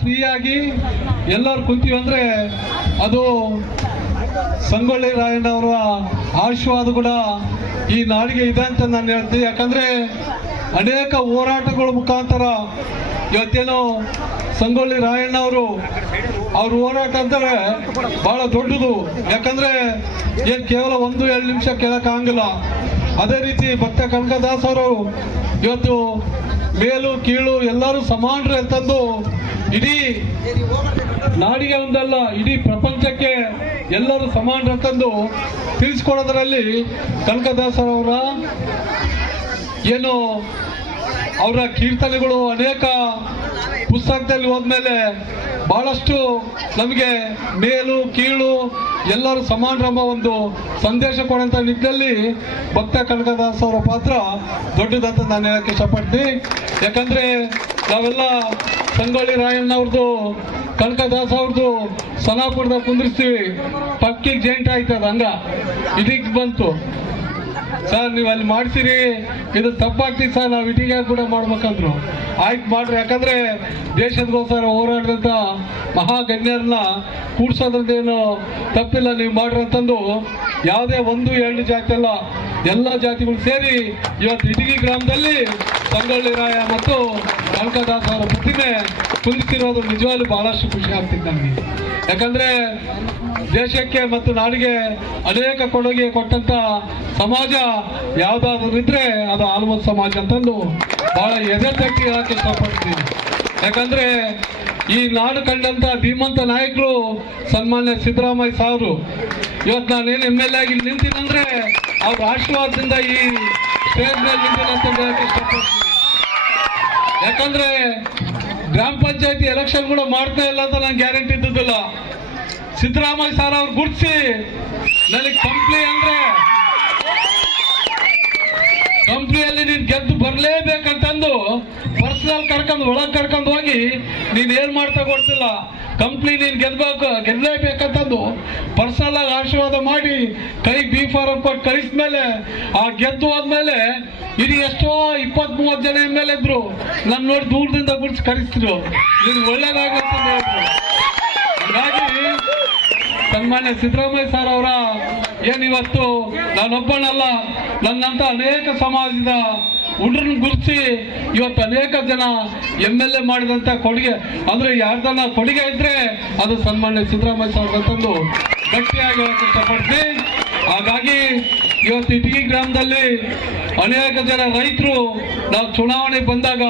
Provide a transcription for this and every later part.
ಫ್ರೀಯಾಗಿ ಎಲ್ಲರೂ ಕುಂತೀವಿ ಅಂದ್ರೆ ಅದು ಸಂಗೊಳ್ಳಿ ರಾಯಣ್ಣ ಅವರ ಆಶೀರ್ವಾದ ಕೂಡ ಈ ನಾಡಿಗೆ ಇದೆ ಅಂತ ನಾನು ಹೇಳ್ತೀನಿ. ಯಾಕಂದ್ರೆ ಅನೇಕ ಹೋರಾಟಗಳ ಮುಖಾಂತರ ಇವತ್ತೇನೋ ಸಂಗೊಳ್ಳಿ ರಾಯಣ್ಣ ಅವ್ರ ಹೋರಾಟ ಅಂತಾರೆ ಬಹಳ ದೊಡ್ಡದು. ಯಾಕಂದ್ರೆ ಏನು ಕೇವಲ 1-2 ನಿಮಿಷ ಕೇಳಕ್ಕಾಗಲ್ಲ. ಅದೇ ರೀತಿ ಭಕ್ತ ಕನಕದಾಸ್ ಅವರು ಇವತ್ತು ಮೇಲು ಕೀಳು ಎಲ್ಲರೂ ಸಮಾನರು ಅಂತಂದು ಇಡೀ ನಾಡಿಗೆ ಒಂದಲ್ಲ ಇಡೀ ಪ್ರಪಂಚಕ್ಕೆ ಎಲ್ಲರೂ ಸಮಾನರು ಅಂತಂದು ತಿಳಿಸ್ಕೊಡೋದ್ರಲ್ಲಿ ಕನಕದಾಸರವರ ಏನು ಅವರ ಕೀರ್ತನೆಗಳು ಅನೇಕ ಪುಸ್ತಕದಲ್ಲಿ ಹೋದ್ಮೇಲೆ ಬಹಳಷ್ಟು ನಮಗೆ ಮೇಲು ಕೀಳು ಎಲ್ಲರೂ ಸಮಾನರೆಂಬ ಒಂದು ಸಂದೇಶ ಕೊಡುವಂಥ ನಿಟ್ಟಿನಲ್ಲಿ ಭಕ್ತ ಕನಕದಾಸ್ ಅವರ ಪಾತ್ರ ದೊಡ್ಡದಂತ ನಾನು ಹೇಳಕ್ಕೆ ಇಷ್ಟಪಡ್ತೀನಿ. ಯಾಕಂದರೆ ನಾವೆಲ್ಲ ಸಂಗೊಳ್ಳಿ ರಾಯಣ್ಣ ಅವ್ರದ್ದು ಕನಕದಾಸ್ ಅವ್ರದ್ದು ಸೊನಾಪುರದಾಗ ಕುಂದಿರ್ತೀವಿ, ಪಕ್ಕಿಗೆ ಜೇಂಟ್ ಆಯ್ತದ ಹಂಗ ಇದಕ್ಕೆ ಬಂತು ಸರ್ ನೀವು ಅಲ್ಲಿ ಮಾಡ್ತೀರಿ ಇದು ತಪ್ಪಾಗ್ತೀವಿ ಸರ್ ನಾವು ಇಟಿಗೆ ಕೂಡ ಮಾಡ್ಬೇಕಂದ್ರು. ಆಯ್ತು ಮಾಡ್ರಿ, ಯಾಕಂದ್ರೆ ದೇಶದಗೋಸ್ಕರ ಹೋರಾಡಿದಂಥ ಮಹಾಗಣ್ಯರನ್ನ ಕೂಡ್ಸೋದ್ರದ್ದೇನು ತಪ್ಪಿಲ್ಲ, ನೀವು ಮಾಡ್ರಿ ಅಂತಂದು ಯಾವುದೇ 1-2 ಜಾತಿ ಅಲ್ಲ ಎಲ್ಲ ಜಾತಿಗಳು ಸೇರಿ ಇವತ್ತು ಇಟಗಿ ಗ್ರಾಮದಲ್ಲಿ ಸಂಗೊಳ್ಳಿ ರಾಯ ಮತ್ತು ಕನಕದಾಸ್ ಅವರ ಪ್ರತಿಮೆ ಕುಂದಿಸಿರೋದು ನಿಜವಾಗ್ಲೂ ಬಹಳಷ್ಟು ಖುಷಿ ಆಗ್ತಿತ್ತು ನಮಗೆ. ಯಾಕಂದ್ರೆ ದೇಶಕ್ಕೆ ಮತ್ತು ನಾಡಿಗೆ ಅನೇಕ ಕೊಡುಗೆ ಕೊಟ್ಟಂತ ಸಮಾಜ ಯಾವ್ದಾದ್ರು ಇದ್ರೆ ಅದು ಆಲ್ಮೋಸ್ಟ್ ಸಮಾಜ ಅಂತಂದು ಬಹಳ ಎದೆತಟ್ಟಿ ಹೇಳಕ್ಕೆ ಇಷ್ಟಪಡ್ತೀನಿ. ಯಾಕಂದ್ರೆ ಈ ನಾಡು ಕಂಡಂತ ಧೀಮಂತ ನಾಯಕರು ಸನ್ಮಾನ್ಯ ಸಿದ್ದರಾಮಯ್ಯ ಸಾವರು ಇವತ್ತು ನಾನೇನು MLA ಆಗಿ ನಿಂತೀನಂದ್ರೆ ಅವ್ರ ಆಶೀರ್ವಾದದಿಂದ ಈ ಸ್ಟೇಜ್ ಮೇಲೆ ನಿಂತೀನಿ ಅಂತ ಹೇಳಕ್ಕೆ ಇಷ್ಟಪಡ್ತೀನಿ. ಯಾಕಂದ್ರೆ ಗ್ರಾಮ ಪಂಚಾಯತಿ ಎಲೆಕ್ಷನ್ ಕೂಡ ಮಾಡ್ತಾ ಇಲ್ಲ ಅಂತ ನಂಗೆ ಗ್ಯಾರಂಟಿ ಇದ್ದಿದ್ದಿಲ್ಲ. ಸಿದ್ದರಾಮಯ್ಯ ಸಾರ್ ಅವ್ರು ಗುರ್ತಿಸಿ ನನಗೆ ಕಂಪ್ನಿಯಲ್ಲಿ ನೀನ್ ಗೆದ್ದು ಬರ್ಲೇಬೇಕಂತಂದು ಪರ್ಸನಲ್ ಒಳಗ್ ಕರ್ಕೊಂಡು ಹೋಗಿ ನೀನ್ ಏನ್ ಮಾಡ್ತಾ ಗೊತ್ತಿಲ್ಲ, ಕಂಪ್ನಿ ನೀನ್ ಗೆದ್ಲೇಬೇಕಂತಂದು ಪರ್ಸನಲ್ ಆಗಿ ಆಶೀರ್ವಾದ ಮಾಡಿ ಕೈ B-ಫಾರಂ ಕೊಟ್ಟು ಕಳಿಸ್ಮೇಲೆ ಆ ಗೆದ್ದು ಹೋದ್ಮೇಲೆ ಇದು ಎಷ್ಟೋ 20-30 ಜನ MLA ಇದ್ರು ನನ್ ನೋಡಿ ದೂರದಿಂದ ಗುಡ್ಸಿ ಕಳಿಸ್ತಿದ್ರು, ನೀನು ಒಳ್ಳೇದಾಗಂತ ಹೇಳಿದ್ರು. ಹಾಗಾಗಿ ಸನ್ಮಾನ್ಯ ಸಿದ್ದರಾಮಯ್ಯ ಸರ್ ಅವರ ಏನಿವತ್ತು ನಾನೊಬ್ಬನಲ್ಲ, ನನ್ನಂತ ಅನೇಕ ಸಮಾಜದ ಹುಡುಗರನ್ನ ಗುರುತಿಸಿ ಇವತ್ತು ಅನೇಕ ಜನ MLA ಮಾಡಿದಂತ ಕೊಡುಗೆ ಅಂದ್ರೆ ಯಾರ್ದನ್ನ ಕೊಡುಗೆ ಇದ್ರೆ ಅದು ಸನ್ಮಾನ್ಯ ಸಿದ್ದರಾಮಯ್ಯ ಸರ್ ಅಂತಂದು ಗಟ್ಟಿಯಾಗಿ ಹೇಳಕ್ಕೆ ಇಷ್ಟಪಡ್ತೀನಿ. ಹಾಗಾಗಿ ಇವತ್ತು ಇಟಗಿ ಗ್ರಾಮದಲ್ಲಿ ಅನೇಕ ಜನ ರೈತರು ನಾವು ಚುನಾವಣೆ ಬಂದಾಗ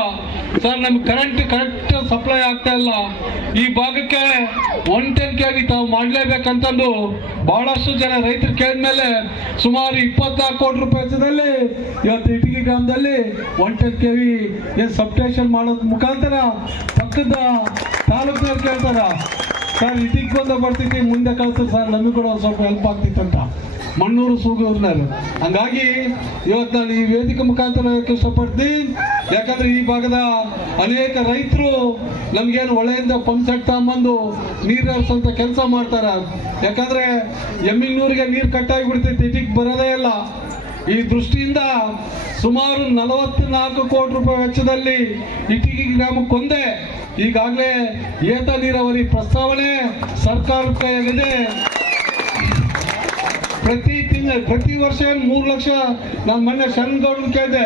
ಸರ್ ನಮ್ಗೆ ಕರೆಕ್ಟ್ ಸಪ್ಲೈ ಆಗ್ತಾ ಇಲ್ಲ, ಈ ಭಾಗಕ್ಕೆ 110 kV ತಾವು ಮಾಡಲೇಬೇಕಂತಂದು ಬಹಳಷ್ಟು ಜನ ರೈತರು ಕೇಳಿದ್ಮೇಲೆ ಸುಮಾರು 24 ಕೋಟಿ ರೂಪಾಯಿ ವೆಚ್ಚದಲ್ಲಿ ಇವತ್ತು ಇಟಗಿ ಗ್ರಾಮದಲ್ಲಿ 110 kV ಏನು ಸಬ್ಸ್ಟೇಷನ್ ಮಾಡೋದ್ ಮುಖಾಂತರ ಪಕ್ಕದ ತಾಲೂಕಿನವ್ರು ಕೇಳ್ತಾರ ಸರ್ ಇಟಿಗೆ ಬಂದ ಬರ್ತಿದ್ವಿ ಮುಂದೆ ಕಳ್ಸಿದ್ರು ಸರ್ ನಮಗೆ ಕೂಡ ಸ್ವಲ್ಪ ಹೆಲ್ಪ್ ಆಗ್ತಿತ್ತಂತ ಮಣ್ಣೂರು ಸೂಗೂರ್ನರು. ಹಂಗಾಗಿ ಇವತ್ತು ನಾನು ಈ ವೇದಿಕೆ ಮುಖಾಂತರ ಇಷ್ಟಪಡ್ತೀನಿ. ಯಾಕಂದ್ರೆ ಈ ಭಾಗದ ಅನೇಕ ರೈತರು ನಮ್ಗೇನು ಹೊಳೆಯಿಂದ ಪಂಪ್ ಸೆಟ್ ತಗೊಂಬಂದು ನೀರು ಹರಿಸೋಂಥ ಕೆಲಸ ಮಾಡ್ತಾರ. ಯಾಕಂದ್ರೆ ಎಮ್ಮಿಗ್ನೂರಿಗೆ ನೀರು ಕಟ್ಟಾಗಿ ಬಿಡ್ತೈತಿ, ಇಟಿಗೆ ಬರೋದೇ ಇಲ್ಲ. ಈ ದೃಷ್ಟಿಯಿಂದ ಸುಮಾರು 44 ಕೋಟಿ ರೂಪಾಯಿ ವೆಚ್ಚದಲ್ಲಿ ಇಟಗಿ ಗ್ರಾಮಕ್ಕೊಂದೇ ಈಗಾಗಲೇ ಏತ ನೀರಾವರಿ ಪ್ರಸ್ತಾವನೆ ಸರ್ಕಾರದ ಕೈಯಲ್ಲಿದೆ. ಪ್ರತಿ ವರ್ಷ 3 ಲಕ್ಷ ನಾನು ಮೊನ್ನೆ ಶರಣಗೌಡನ್ ಕೇಳಿದೆ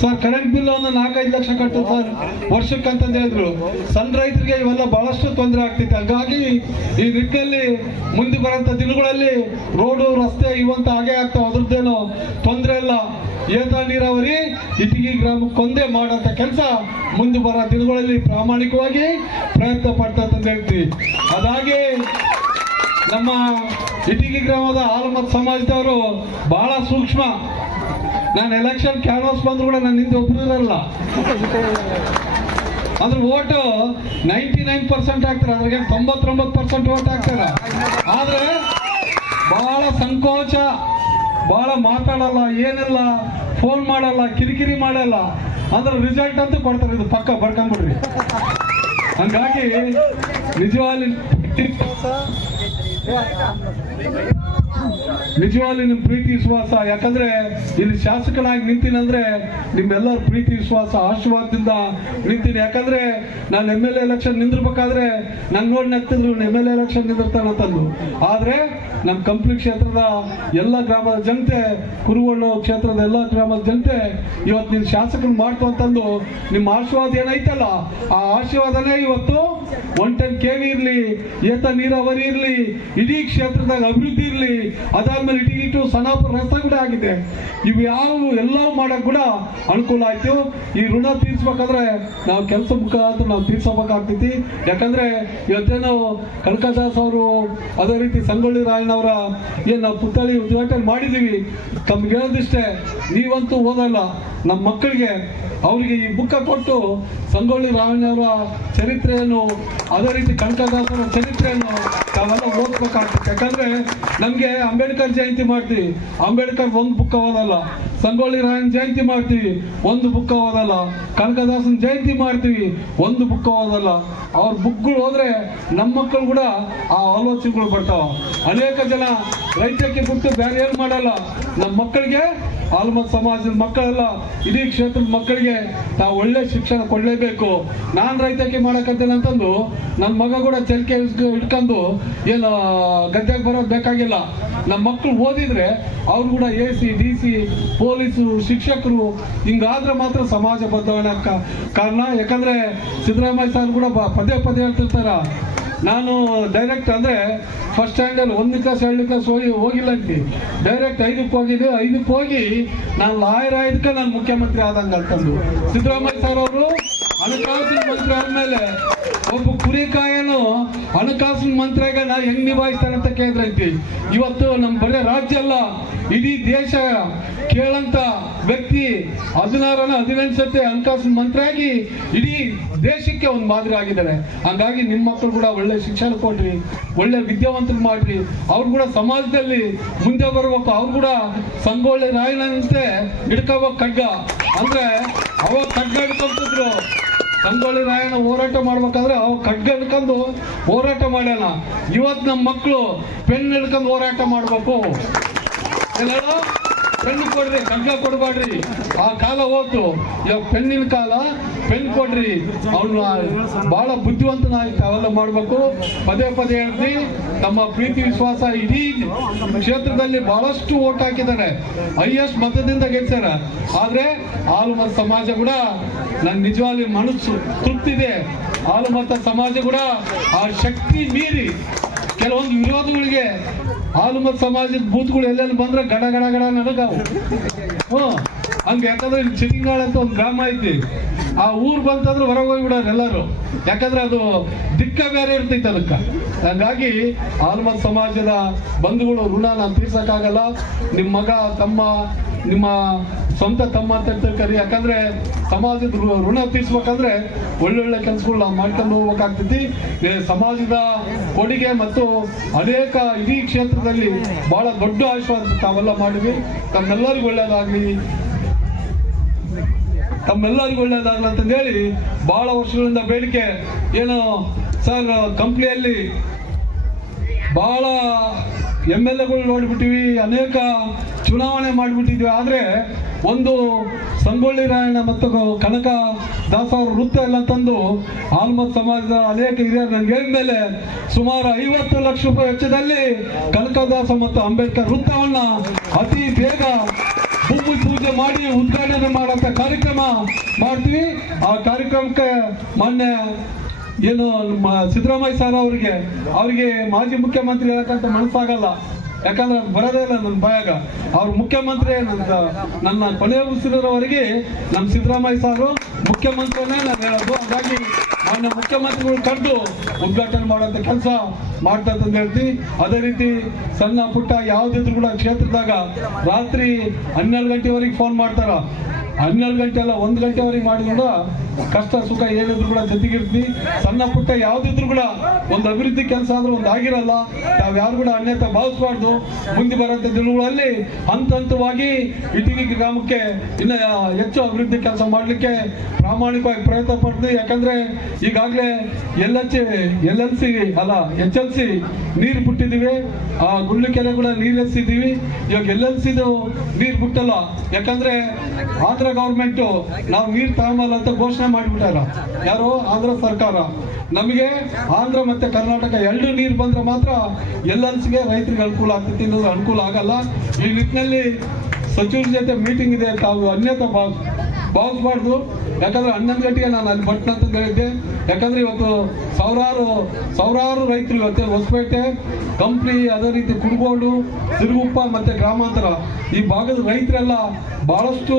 ಸರ್ ಕರೆಂಟ್ ಬಿಲ್ ಒಂದು 4-5 ಲಕ್ಷ ಕಟ್ಟು ಸರ್ ವರ್ಷಕ್ಕಂತಂದು ಹೇಳಿದ್ರು. ಸಣ್ಣ ರೈತರಿಗೆ ಇವೆಲ್ಲ ಬಹಳಷ್ಟು ತೊಂದರೆ ಆಗ್ತಿತ್ತು. ಹಾಗಾಗಿ ಈ ನಿಟ್ಟಿನಲ್ಲಿ ಮುಂದೆ ಬರೋಂಥ ದಿನಗಳಲ್ಲಿ ರೋಡು ರಸ್ತೆ ಇವಂತ ಹಾಗೆ ಆಗ್ತಾವೆ, ಅದ್ರದ್ದೇನೋ ತೊಂದರೆ ಇಲ್ಲ. ಏತ ನೀರಾವರಿ ಇಟಗಿ ಗ್ರಾಮಕ್ಕೊಂದೇ ಮಾಡೋಂಥ ಕೆಲಸ ಮುಂದೆ ಬರೋ ದಿನಗಳಲ್ಲಿ ಪ್ರಾಮಾಣಿಕವಾಗಿ ಪ್ರಯತ್ನ ಪಡ್ತಾ ಅಂತ ಹೇಳ್ತೀವಿ. ಅದಾಗಿ ನಮ್ಮ ಇಟಗಿ ಗ್ರಾಮದ ಆಲಮತ್ ಸಮಾಜದವರು ಬಹಳ ಸೂಕ್ಷ್ಮ. ನಾನು ಎಲೆಕ್ಷನ್ ಕ್ಯಾನ್ವಾಸ್ ಬಂದ್ರು ಕೂಡ ನನ್ನ ಹಿಂದೆ ಒಬ್ಬರು ಇರಲ್ಲ, ಅದ್ರ ಓಟು 99% ಆಗ್ತಾರೆ, ಅದ್ರಾಗೆ 99% ಓಟ್ ಹಾಕ್ತಾರೆ. ಆದ್ರೆ ಬಹಳ ಸಂಕೋಚ, ಬಹಳ ಮಾತಾಡಲ್ಲ, ಏನಿಲ್ಲ, ಫೋನ್ ಮಾಡಲ್ಲ, ಕಿರಿಕಿರಿ ಮಾಡಲ್ಲ, ಅಂದ್ರೆ ರಿಸಲ್ಟ್ ಅಂತೂ ಕೊಡ್ತಾರೆ, ಇದು ಪಕ್ಕ ಬರ್ಕೊಂಡ್ಬಿಡ್ರಿ. ಹಂಗಾಗಿ ನಿಜವಾಗಿ ನಿಜವಾಗ್ಲೂ ನಿಮ್ಮ ಪ್ರೀತಿ ವಿಶ್ವಾಸ, ಯಾಕಂದ್ರೆ ಇಲ್ಲಿ ಶಾಸಕನಾಗಿ ನಿಂತೀನಂದ್ರೆ ನಿಮ್ಮೆಲ್ಲರ ಪ್ರೀತಿ ವಿಶ್ವಾಸ ಆಶೀರ್ವಾದದಿಂದ ನಿಂತೀನಿ. ಯಾಕಂದ್ರೆ ನಾನು MLA ಎಲೆಕ್ಷನ್ ನಿಂದಿರ್ಬೇಕಾದ್ರೆ ನಂಗೆ ನೋಡಿ ನಗ್ತಿದ್ರು, MLA ಎಲೆಕ್ಷನ್ ನಿಂದಿರ್ತಾನಂತಂದು. ಆದ್ರೆ ನಮ್ಮ ಕಂಪ್ಲಿ ಕ್ಷೇತ್ರದ ಎಲ್ಲ ಗ್ರಾಮದ ಜನತೆ, ಕುರುಗೋಡು ಕ್ಷೇತ್ರದ ಎಲ್ಲ ಗ್ರಾಮದ ಜನತೆ ಇವತ್ತು ನೀನು ಶಾಸಕನ ಮಾಡ್ತು ಅಂತಂದು ನಿಮ್ಮ ಆಶೀರ್ವಾದ ಏನೈತಲ್ಲ, ಆ ಆಶೀರ್ವಾದನೇ ಇವತ್ತು 110 KV ಇರಲಿ, ಏತ ನೀರಾವರಿ ಇರಲಿ, ಇಡೀ ಕ್ಷೇತ್ರದಾಗ ಅಭಿವೃದ್ಧಿ ಇರಲಿ, ಅದಾದ್ಮೇಲೆ ಇಡೀ ಸನಾಪುರ ರಸ್ತೆ ಕೂಡ ಆಗಿದೆ. ಇವು ಯಾವ ಎಲ್ಲವೂ ಮಾಡಕ್ ಕೂಡ ಅನುಕೂಲ ಆಯ್ತು. ಈ ಋಣ ತೀರ್ಸ್ಬೇಕಾದ್ರೆ ನಾವು ಕೆಲಸ ಮುಖಾಂತರ ನಾವು ತೀರ್ಸಬೇಕಾಗ್ತೈತಿ. ಯಾಕಂದ್ರೆ ಇವತ್ತೇನು ಕನಕದಾಸ್ ಅವರು, ಅದೇ ರೀತಿ ಸಂಗೊಳ್ಳಿ ರಾಯಣ್ಣವರ ಏನು ನಾವು ಪುತ್ಥಳಿ ಉದ್ಘಾಟನೆ ಮಾಡಿದ್ದೀವಿ. ತಮ್ಗೆ ಹೇಳೋದಿಷ್ಟೇ, ನೀವಂತೂ ಓದಲ್ಲ, ನಮ್ಮ ಮಕ್ಕಳಿಗೆ ಅವರಿಗೆ ಈ ಬುಕ್ಕ ಕೊಟ್ಟು ಸಂಗೊಳ್ಳಿ ರಾಯಣ್ಣವರ ಚರಿತ್ರೆಯನ್ನು, ಅದೇ ರೀತಿ ಕನಕದಾಸರ ಚರಿತ್ರೆಯನ್ನು ತಾವೆಲ್ಲ ಓದ್ಬೇಕಾಗ್ತದೆ. ಯಾಕಂದ್ರೆ ನಮಗೆ ಅಂಬೇಡ್ಕರ್ ಜಯಂತಿ ಮಾಡ್ತೀವಿ, ಅಂಬೇಡ್ಕರ್ ಒಂದು ಬುಕ್ಕ ಓದಲ್ಲ. ಸಂಗೊಳ್ಳಿ ರಾಯಣ್ಣ ಜಯಂತಿ ಮಾಡ್ತೀವಿ, ಒಂದು ಬುಕ್ಕ ಓದಲ್ಲ. ಕನಕದಾಸನ ಜಯಂತಿ ಮಾಡ್ತೀವಿ, ಒಂದು ಬುಕ್ಕ ಓದಲ್ಲ. ಅವ್ರ ಬುಕ್ಗಳು ಹೋದ್ರೆ ನಮ್ಮ ಮಕ್ಕಳು ಕೂಡ ಆ ಆಲೋಚನೆಗಳು ಬರ್ತಾವ. ಅನೇಕ ಜನ ರೈತಕ್ಕೆ ಬಿಟ್ಟು ಬೇರೆ ಏನು ಮಾಡಲ್ಲ. ನಮ್ಮ ಮಕ್ಕಳಿಗೆ, ಆಲ್ಮತ್ ಸಮಾಜದ ಮಕ್ಕಳೆಲ್ಲ, ಇಡೀ ಕ್ಷೇತ್ರದ ಮಕ್ಕಳಿಗೆ ನಾವು ಒಳ್ಳೆ ಶಿಕ್ಷಣ ಕೊಡಲೇಬೇಕು. ನಾನು ರೈತಕ್ಕೆ ಮಾಡಕತ್ತೇನೆ ಅಂತಂದು ನನ್ನ ಮಗ ಕೂಡ ಚಲಿಕೆ ಇಟ್ಕೊಂಡು ಏನು ಗದ್ದೆಗೆ ಬರೋದು ಬೇಕಾಗಿಲ್ಲ. ನಮ್ಮ ಮಕ್ಕಳು ಓದಿದ್ರೆ ಅವ್ರು ಕೂಡ AC, DC, ಪೊಲೀಸು, ಶಿಕ್ಷಕರು ಹಿಂಗಾದ್ರೆ ಮಾತ್ರ ಸಮಾಜ ಬದಲಾವಣೆ ಕಾರಣ. ಯಾಕಂದ್ರೆ ಸಿದ್ದರಾಮಯ್ಯ ಸಾರ್ ಕೂಡ ಪದೇ ಪದೇ ಹೇಳ್ತಿರ್ತಾರ, ನಾನು ಡೈರೆಕ್ಟ್ ಅಂದರೆ ಫಸ್ಟ್ ಸ್ಟ್ಯಾಂಡರ್ಡ್ 1ನೇ ಕ್ಲಾಸ್ 2ನೇ ಕ್ಲಾಸ್ ಹೋಗಿಲ್ಲ ಅಂತಿ, ಡೈರೆಕ್ಟ್ 5ಕ್ಕೆ ಹೋಗಿದ್ದೆ. 5ಕ್ಕೆ ಹೋಗಿ ನಾನು ಲಾಯರ್ ಆಯ್ದಕ್ಕೆ ನಾನು ಮುಖ್ಯಮಂತ್ರಿ ಆದಂಗೆ ಅಂತಂದು. ಸಿದ್ದರಾಮಯ್ಯ ಸರ್ ಅವರು ಹಣಕಾಸಿನ ಮಂತ್ರಿ ಆದಮೇಲೆ ಒಬ್ಬ ಕುರಿಕಾಯನು ಹಣಕಾಸಿನ ಮಂತ್ರಿಯಾಗ ನಾ ಹೆಂಗ್ ನಿಭಾಯಿಸ್ತಾನೆ ಅಂತ ಕೇಳಿದ್ರಂತಿ. ಇವತ್ತು ನಮ್ಮ ಬರೀ ರಾಜ್ಯ ಅಲ್ಲ, ಇಡೀ ದೇಶ ಕೇಳಂತ ವ್ಯಕ್ತಿ 18 ಸತಿ ಹಣಕಾಸಿನ ಮಂತ್ರಿಯಾಗಿ ಇಡೀ ದೇಶಕ್ಕೆ ಒಂದು ಮಾದರಿ ಆಗಿದ್ದಾರೆ. ಹಂಗಾಗಿ ನಿಮ್ಮ ಮಕ್ಕಳು ಕೂಡ ಒಳ್ಳೆ ಶಿಕ್ಷಣ ಕೊಡ್ರಿ, ಒಳ್ಳೆ ವಿದ್ಯಾವಂತರು ಮಾಡ್ರಿ. ಅವ್ರು ಕೂಡ ಸಮಾಜದಲ್ಲಿ ಮುಂದೆ ಬರ್ಬೇಕು. ಅವ್ರು ಕೂಡ ಸಂಗೊಳ್ಳಿ ರಾಯಣ್ಣನಂತೆ ಹಿಡ್ಕೋಬೇಕು ಖಡ್ಗ. ಅಂದ್ರೆ ಅವಾಗ ಖಡ್ಗ ಹಿಡ್ಕೊಂತಿದ್ರು. ಸಂಗೊಳ್ಳಿ ರಾಯಣ್ಣ ಹೋರಾಟ ಮಾಡ್ಬೇಕಾದ್ರೆ ಅವಾಗ ಖಡ್ಗ ಹಿಡ್ಕೊಂಡು ಹೋರಾಟ ಮಾಡ್ಯಾನ. ಇವತ್ತು ನಮ್ಮ ಮಕ್ಕಳು ಪೆನ್ ಹಿಡ್ಕೊಂಡು ಹೋರಾಟ ಮಾಡ್ಬೇಕು. ಏನೇಳೋ ಪೆನ್ ಕೊಡ್ರಿ, ಖಡ್ಗ ಕೊಡಬೇಡ್ರಿ. ಆ ಕಾಲ ಹೋಯ್ತು, ಇವಾಗ ಪೆನ್ನಿನ ಕಾಲ. ಪೆನ್ ಕೊಡ್ರಿ. ಅವನು ಬಹಳ ಬುದ್ಧಿವಂತನಾಯ್ತು, ಅವೆಲ್ಲ ಮಾಡ್ಬೇಕು. ಪದೇ ಪದೇ ಹೇಳ್ತಿ, ತಮ್ಮ ಪ್ರೀತಿ ವಿಶ್ವಾಸ ಇಡೀ ಕ್ಷೇತ್ರದಲ್ಲಿ ಬಹಳಷ್ಟು ಓಟ್ ಹಾಕಿದ್ದಾರೆ, ಹೈಯೆಸ್ಟ್ ಮತದಿಂದ ಗೆಲ್ಸಾರ. ಆದ್ರೆ ಆಲುಮತ ಸಮಾಜ ಕೂಡ ನನ್ ನಿಜವಾಗ್ಲೂ ಮನಸ್ಸು ತೃಪ್ತಿದೆ. ಆಲುಮತ ಸಮಾಜ ಕೂಡ ಆ ಶಕ್ತಿ ಮೀರಿ ಕೆಲವೊಂದು ವಿರೋಧಗಳಿಗೆ ಆಲುಮತ ಸಮಾಜದ ಬೂತ್ಗಳು ಎಲ್ಲೆಲ್ಲಿ ಬಂದ್ರೆ ಗಡ ಗಡ ಗಡ ನಡಗಾವು. ಹಂಗೆ ಯಾಕಂದ್ರೆ ಇಲ್ಲಿ ಚಿಟಿಂಗಾಳ ಅಂತ ಒಂದು ಗ್ರಾಮ ಐತಿ, ಆ ಊರು ಬಂತಂದ್ರೆ ಹೊರಗೆ ಹೋಗ್ಬಿಡೋರು ಎಲ್ಲರೂ. ಯಾಕಂದ್ರೆ ಅದು ದಿಕ್ಕ ಬೇರೆ ಇರ್ತೈತೆ ಅದಕ್ಕೆ. ಹಂಗಾಗಿ ಆಲುಮತ ಸಮಾಜದ ಬಂಧುಗಳು ಋಣ ನಾನು ತೀರ್ಸಕ್ಕಾಗಲ್ಲ. ನಿಮ್ಮ ಮಗ, ತಮ್ಮ, ನಿಮ್ಮ ಸ್ವಂತ ತಮ್ಮ ಅಂತ ತಿಳ್ಕರಿ. ಯಾಕಂದ್ರೆ ಸಮಾಜದ ಋಣ ತೀರ್ಸ್ಬೇಕಂದ್ರೆ ಒಳ್ಳೊಳ್ಳೆ ಕೆಲಸಗಳು ನಾವು ಮಾಡ್ಕೊಂಡು ಹೋಗ್ಬೇಕಾಗ್ತೈತಿ. ಸಮಾಜದ ಕೊಡುಗೆ ಮತ್ತು ಅನೇಕ ಇಡೀ ಕ್ಷೇತ್ರದಲ್ಲಿ ಬಹಳ ದೊಡ್ಡ ಆಶೀರ್ವಾದ ತಾವೆಲ್ಲ ಮಾಡಿದ್ವಿ. ತಮ್ಮೆಲ್ಲರಿಗೂ ಒಳ್ಳೇದಾಗ್ಲಿ, ತಮ್ಮೆಲ್ಲರಿಗೂ ಒಳ್ಳೇದಾಗಲ್ಲ ಅಂತಂದೇಳಿ ಬಹಳ ವರ್ಷಗಳಿಂದ ಬೇಡಿಕೆ. ಏನು ಸರ್, ಕಂಪ್ನಿಯಲ್ಲಿ ಬಹಳ MLAಗಳು ನೋಡ್ಬಿಟ್ಟಿವಿ, ಅನೇಕ ಚುನಾವಣೆ ಮಾಡಿಬಿಟ್ಟಿದ್ವಿ. ಆದರೆ ಒಂದು ಸಂಗೊಳ್ಳಿ ರಾಯಣ್ಣ ಮತ್ತು ಕನಕ ದಾಸ ಅವ್ರ ವೃತ್ತ ಎಲ್ಲ ತಂದು ಆಲ್ಮತ್ ಸಮಾಜದ ಅನೇಕ ಹಿರಿಯರು ನನಗೆ ಹೇಳಿದ ಮೇಲೆ ಸುಮಾರು 50 ಲಕ್ಷ ರೂಪಾಯಿ ವೆಚ್ಚದಲ್ಲಿ ಕನಕದಾಸ ಮತ್ತು ಅಂಬೇಡ್ಕರ್ ವೃತ್ತವನ್ನ ಅತಿ ಬೇಗ ಭೂಮಿ ಪೂಜೆ ಮಾಡಿ ಉದ್ಘಾಟನೆ ಮಾಡುವಂತ ಕಾರ್ಯಕ್ರಮ ಮಾಡ್ತೀವಿ. ಆ ಕಾರ್ಯಕ್ರಮಕ್ಕೆ ಮಾನ್ಯ ಏನು ಸಿದ್ದರಾಮಯ್ಯ ಸರ್ ಅವರಿಗೆ ಮಾಜಿ ಮುಖ್ಯಮಂತ್ರಿ ಹೇಳಕ್ಕಂತ ಮನಸ್ಸಾಗಲ್ಲ. ಯಾಕಂದ್ರೆ ಅದು ಬರೋದೇ ಇಲ್ಲ ನನ್ನ ಬಾಯಾಗ. ಅವ್ರ ಮುಖ್ಯಮಂತ್ರಿ ನನ್ನ ಕೊನೆಯ ಉಸಿರೋವರೆಗೆ ನಮ್ಮ ಸಿದ್ದರಾಮಯ್ಯ ಸಾರು ಮುಖ್ಯಮಂತ್ರಿನೇ ನಾನು ಹೇಳೋದು. ಹಾಗಾಗಿ ಮಾನ್ಯ ಮುಖ್ಯಮಂತ್ರಿಗಳು ಕಂಡು ಉದ್ಘಾಟನೆ ಮಾಡುವಂತ ಕೆಲಸ ಮಾಡ್ತಾ ಅಂತ ಹೇಳ್ತೀವಿ. ಅದೇ ರೀತಿ ಸಣ್ಣ ಪುಟ್ಟ ಯಾವುದಿದ್ರು ಕೂಡ ಕ್ಷೇತ್ರದಾಗ ರಾತ್ರಿ 12 ಗಂಟೆವರೆಗೆ ಫೋನ್ ಮಾಡ್ತಾರ. 12 ಗಂಟೆ ಅಲ್ಲ 1 ಗಂಟೆವರೆಗೆ ಮಾಡಿದ್ರು ಕಷ್ಟ ಸುಖ ಏನಿದ್ರು ಕೂಡ ಜೊತೆಗಿರ್ತೀವಿ. ಸಣ್ಣ ಪುಟ್ಟ ಯಾವ್ದಿದ್ರು ಕೂಡ ಒಂದು ಅಭಿವೃದ್ಧಿ ಕೆಲಸ ಆದ್ರೂ ಒಂದು ಆಗಿರಲ್ಲ. ತಾವ್ ಯಾರು ಕೂಡ ಅನ್ಯತಾ ಭಾವಿಸಬಾರ್ದು. ಮುಂದೆ ಬರುವಂತ ದಿನಗಳಲ್ಲಿ ಹಂತ ಹಂತವಾಗಿ ಇಟಗಿ ಗ್ರಾಮಕ್ಕೆ ಇನ್ನ ಹೆಚ್ಚು ಅಭಿವೃದ್ಧಿ ಕೆಲಸ ಮಾಡ್ಲಿಕ್ಕೆ ಪ್ರಾಮಾಣಿಕವಾಗಿ ಪ್ರಯತ್ನ ಪಡ್ತೀವಿ. ಯಾಕಂದ್ರೆ ಈಗಾಗಲೇ LLC ಅಲ್ಲ HLC ನೀರು ಬಿಟ್ಟಿದ್ದೀವಿ. ಆ ಗುಂಡ್ಲುಕೆರೆ ಕೂಡ ನೀರು ಎಸಿದ್ದೀವಿ. ಇವಾಗ LLCದು ನೀರು ಬಿಟ್ಟಲ್ಲ. ಯಾಕಂದ್ರೆ ಆಂಧ್ರ ಗೌರ್ಮೆಂಟ್ ನಾವು ನೀರು ತಗೊಂಬಲ್ಲ ಅಂತ ಘೋಷಣೆ ಮಾಡಿಬಿಟ್ಟಾರ. ಯಾರು? ಆಂಧ್ರ ಸರ್ಕಾರ. ನಮಗೆ ಆಂಧ್ರ ಮತ್ತೆ ಕರ್ನಾಟಕ ಎರಡು ನೀರು ಬಂದ್ರೆ ಮಾತ್ರ LLCಗೆ ರೈತರಿಗೆ ಅನುಕೂಲ ಆಗ್ತೈತಿ, ಇನ್ನೊಂದು ಅನುಕೂಲ ಆಗಲ್ಲ. ಈ ನಿಟ್ಟಿನಲ್ಲಿ ಸಚಿವರ ಜೊತೆ ಮೀಟಿಂಗ್ ಇದೆ, ತಾವು ಅನ್ಯತಾ ಭಾವಿಸಬಾರ್ದು. ಯಾಕಂದ್ರೆ 11 ಗಂಟೆಗೆ ನಾನು ಅಲ್ಲಿ ಬಟ್ನ ಅಂತ ಹೇಳಿದ್ದೆ. ಯಾಕಂದ್ರೆ ಇವತ್ತು ಸಾವಿರಾರು ರೈತರು ಇವತ್ತು ಹೊಸಪೇಟೆ, ಕಂಪ್ಲಿ, ಅದೇ ರೀತಿ ಕುಡಗೋಡು, ಸಿರುಗುಪ್ಪ ಮತ್ತೆ ಗ್ರಾಮಾಂತರ ಈ ಭಾಗದ ರೈತರೆಲ್ಲ ಬಹಳಷ್ಟು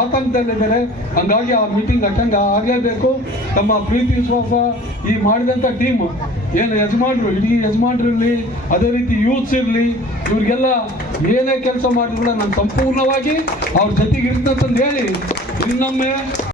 ಆತಂಕದಲ್ಲಿದ್ದಾರೆ. ಹಂಗಾಗಿ ಆ ಮೀಟಿಂಗ್ ಅಟೆಂಡ್ ಆಗಲೇಬೇಕು. ತಮ್ಮ ಪ್ರೀತಿ ವಿಶ್ವಾಸ ಈ ಮಾಡಿದಂಥ ಟೀಮ್ ಏನು ಯಜಮಾನ್ರು, ಇಡೀ ಯಜಮಾನ್ರು ಇರಲಿ, ಅದೇ ರೀತಿ ಯೂತ್ಸ್ ಇರಲಿ, ಇವ್ರಿಗೆಲ್ಲ ಏನೇ ಕೆಲಸ ಮಾಡಿದ್ರು ಕೂಡ ನಾನು ಸಂಪೂರ್ಣವಾಗಿ ಅವ್ರ ಜೊತೆಗೆ ಇರ್ತಂತಂದು ಹೇಳಿ ಇನ್ನೊಮ್ಮೆ